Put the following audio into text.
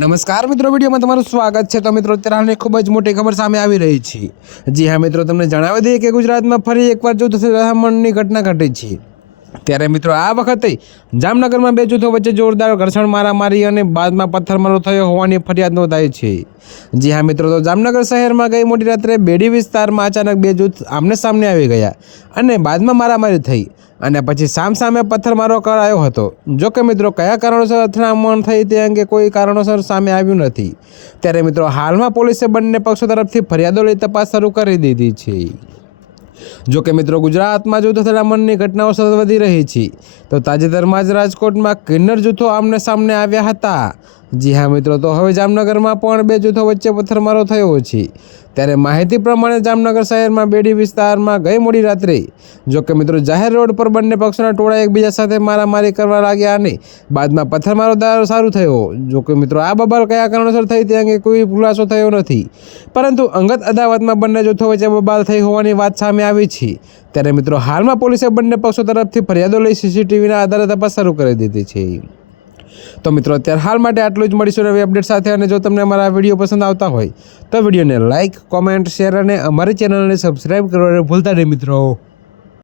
નમસ્કાર મિત્રો, વિડીયોમાં તમારું સ્વાગત છે। તો મિત્રો, અત્યારે હાલની ખૂબ જ મોટી ખબર સામે આવી રહી છે। જી હા મિત્રો, તમને જણાવી દઈએ કે ગુજરાતમાં ફરી એકવાર જૂથની ઘટના ઘટી છે। ત્યારે મિત્રો, આ વખતે જામનગરમાં બે જૂથો વચ્ચે જોરદાર ઘર્ષણ, મારામારી અને બાદમાં પથ્થરમારો થયો હોવાની ફરિયાદ નોંધાઈ છે। જી હા મિત્રો, તો જામનગર શહેરમાં ગઈ મોડી રાત્રે બેડી વિસ્તારમાં અચાનક બે જૂથ આમને સામને આવી ગયા અને બાદમાં મારામારી થઈ અને પછી સામસામે પથ્થરમારો કરાયો હતો। જો કે મિત્રો, કયા કારણોસર અથડામણ થઈ તે અંગે કોઈ કારણોસર સામે આવ્યું નથી। ત્યારે મિત્રો, હાલમાં પોલીસે બંને પક્ષો તરફથી ફરિયાદો લઈ તપાસ શરૂ કરી દીધી છે। જો કે મિત્રો, ગુજરાતમાં જૂથ અથડામણની ઘટનાઓ સતત વધી રહી છે। તો તાજેતરમાં જ રાજકોટમાં કિન્નર જૂથો આમને સામને આવ્યા હતા। જી હા મિત્રો, તો હવે જામનગરમાં પણ બે જૂથો વચ્ચે પથ્થરમારો થયો છે। ત્યારે માહિતી પ્રમાણે જામનગર શહેરમાં બેડી વિસ્તારમાં ગઈ મોડી રાત્રે જો કે મિત્રો, જાહેર રોડ પર બંને પક્ષોના ટોળા એકબીજા સાથે મારામારી કરવા લાગ્યા અને બાદમાં પથ્થરમારો શરૂ થયો। જો કે મિત્રો, આ બબાલ કયા કારણોસર થઈ તે અંગે કોઈ ખુલાસો થયો નથી, પરંતુ અંગત અદાવતમાં બંને જૂથો વચ્ચે બબાલ થઈ હોવાની વાત સામે આવી છે। ત્યારે મિત્રો, હાલમાં પોલીસે બંને પક્ષો તરફથી ફરિયાદો લઈ સીસીટીવીના આધારે તપાસ શરૂ કરી દીધી છે। તો મિત્રો, અત્યારે હાલ માટે આટલું જ। મળીશું નવી અપડેટ સાથે। અને જો તમને અમારા વિડીયો પસંદ આવતા હોય તો વિડીયોને લાઇક, કોમેન્ટ, શેર અને અમારી ચેનલને સબસ્ક્રાઈબ કરવાનું ભૂલતા નહીં મિત્રો।